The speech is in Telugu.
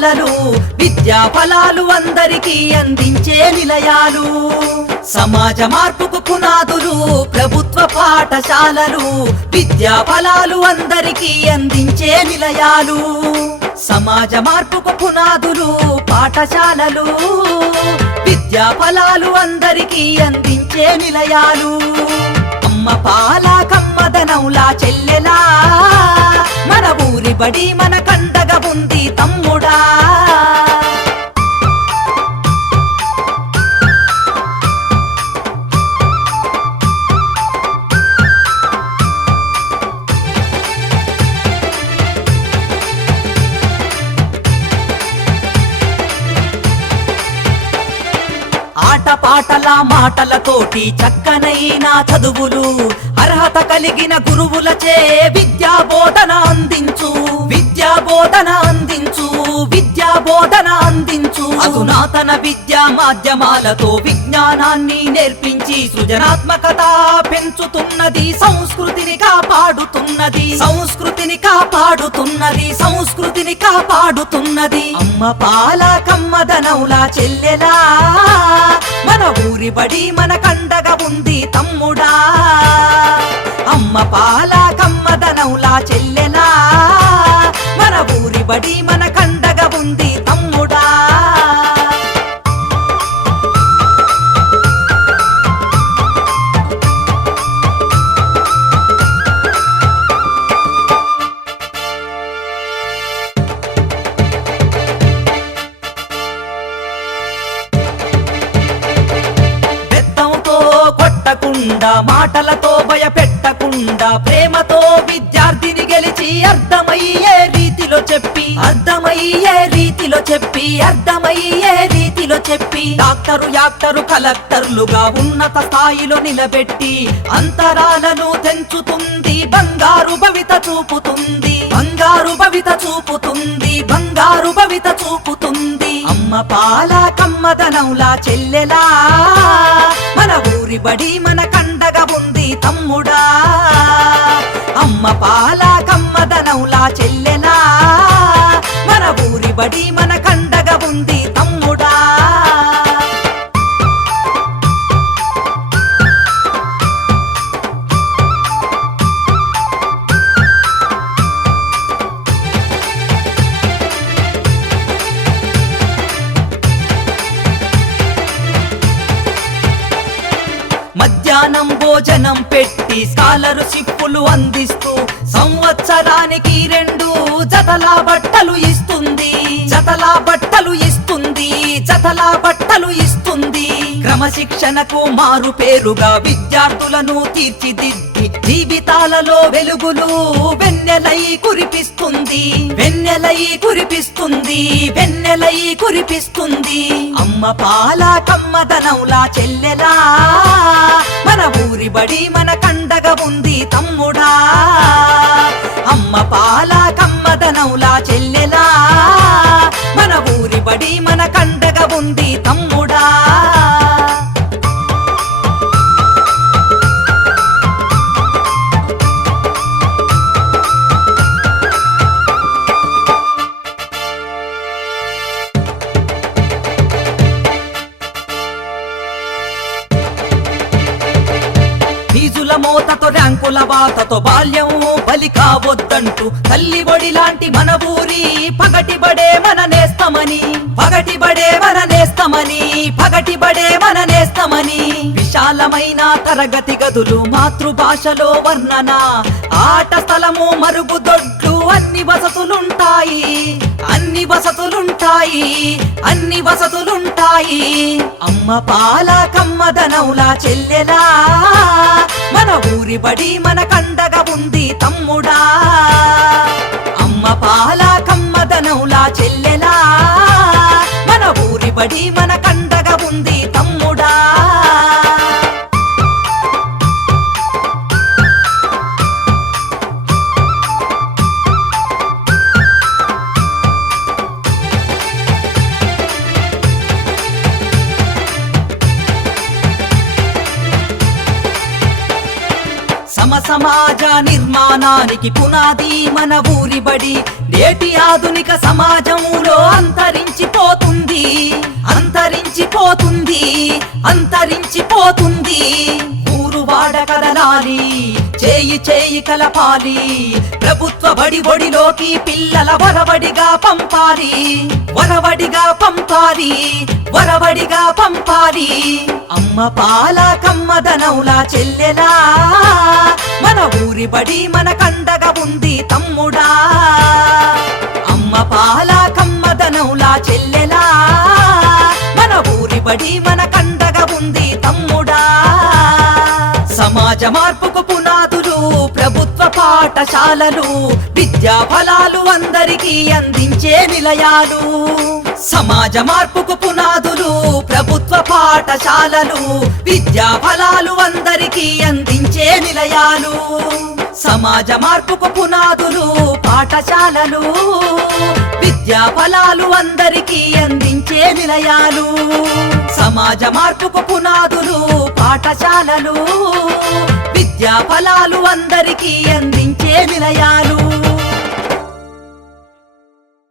పాఠశాలలు విద్యా ఫలాలు అందరికీ అందించే నిలయాలు. సమాజ మార్పుకు పునాదులు ప్రభుత్వ పాఠశాలలు విద్యా ఫలాలు అందరికీ అందించే నిలయాలు. సమాజ మార్పుకు పునాదులు పాఠశాలలు విద్యా ఫలాలు అందరికీ అందించే నిలయాలు. అమ్మ పాల కమ్మదనంలా చెల్లెలా మన ఊరి బడి మన కండగా ఉంది తమ్ముడా. ఆటపాటల మాటలతోటి చక్కనైన చదువులు అర్హత కలిగిన గురువులచే విద్యా బోధన అందించు. విద్యా బోధన అందించు. విద్యా బోధన అందించు. అధునాతన విద్యా మాధ్యమాలతో విజ్ఞానాన్ని నేర్పించి సృజనాత్మకత పెంచుతున్నది. సంస్కృతిని కాపాడుతున్నది. సంస్కృతిని కాపాడుతున్నది. సంస్కృతిని కాపాడుతున్నది. అమ్మ పాల కమ్మదనౌలా చెల్లెలా మన ఊరి బడి మన కండగా ఉంది తమ్ముడా. అమ్మ పాల కమ్మదనౌలా చెల్లెలా మన ఊరి బడి మన కండగా ఉంది తమ్ముడా. మాటలతో భయపెట్టకుండా ప్రేమతో విద్యార్థిని గెలిచి అర్థమయ్యే రీతిలో చెప్పి అర్థమయ్యే రీతిలో చెప్పి అర్థమయ్యే రీతిలో చెప్పి డాక్టరు యాక్టరు కలెక్టర్లుగా ఉన్నత స్థాయిలో నిలబెట్టి అంతరాలను తెంచుతుంది. బంగారు భవిత చూపుతుంది. బంగారు భవిత చూపుతుంది. బంగారు భవిత చూపుతుంది. అమ్మ పాల కమ్మదనౌలా చెల్లెలా మన ఊరి బడి మన కండగా ఉంది తమ్ముడా. అమ్మ పాల కమ్మదనౌలా చెల్లెలా మన ఊరి బడి మన కండగా ఉంది తమ్ముడా. మధ్యాహ్నం భోజనం పెట్టి స్కాలర్షిప్పులు అందిస్తూ సంవత్సరానికి 2 జతల బట్టలు ఇస్తుంది. జతల బట్టలు ఇస్తుంది. జతల బట్టలు ఇస్తుంది. క్రమశిక్షణకు మారు పేరుగా విద్యార్థులను తీర్చిదిద్ది జీవితాలలో వెలుగులు వెన్నెలై కురిపిస్తుంది. వెన్నెలై కురిపిస్తుంది. వెన్నెలై కురిపిస్తుంది. అమ్మ పాల కమ్మదనౌలా చెల్లెలా మన ఊరి బడి మన కండగా ఉంది తమ్ముడా. అమ్మ పాల కమ్మదనౌలా చెల్లెలా మన ఊరి బడి మన కండగా ఉంది తమ్ముడా. ఫీజుల మోతతో ర్యాంకుల బాతతో బాల్యం బలి కావద్దంటూ తల్లి ఒడి లాంటి మన ఊరి పగటిబడే మన నేస్తమని. పగటిబడే మన నేస్తమని. పగటిబడే మన నేస్తమని. విశాలమైన తరగతి గదులు మాతృభాషలో వర్ణన ఆట స్థలము మరుగుదొడ్లు అన్ని వసతులుంటాయి. అన్ని వసతులుంటాయి. అన్ని వసతులుంటాయి. అమ్మ పాల కమ్మదనౌలా చెల్లెలా మన ఊరి బడి మన కండగా ఉంది తమ్ముడా. అమ్మ పాల కమ్మదనౌలా చెల్లెలా మన ఊరి బడి మన కండగా ఉంది తమ్ముడా. సమాజ నిర్మాణానికి పునాది మన ఊరి బడి. నేటి ఆధునిక సమాజంలో అంత అంతరించిపోతుంది. ఊరు వాడ కదలాలి, చేయి చేయి కలపాలి, ప్రభుత్వ బడి ఒడిలోకి పిల్లల వరవడిగా పంపాలి, వరవడిగా పంపాలి, వరవడిగా పంపాలి. అమ్మ పాల కమ్మదనౌలా చెల్లెలా, మన ఊరి బడి మన కండగా ఉంది తమ్ముడా. అమ్మ పాల కమ్మదనౌలా చెల్లెలా, మన ఊరి బడి మన కండగా ఉంది తమ్ముడా. సమాజ మార్పుకు పునాదులు ప్రభుత్వ పాఠశాలలు, విద్యా ఫలాలు అందరికీ అందించే నిలయాలు. సమాజ మార్పుకు పునాదులు ప్రభుత్వ పాఠశాలలు, విద్యా ఫలాలు అందరికీ అందించే నిలయాలు. సమాజ మార్పుకు పునాదులు పాఠశాలలు, విద్యా ఫలాలు అందరికీ అందించే నిలయాలు. సమాజ మార్పుకు పునాదులు పాఠశాలలు, విద్యా ఫలాలు అందరికీ అందించే నిలయాలు.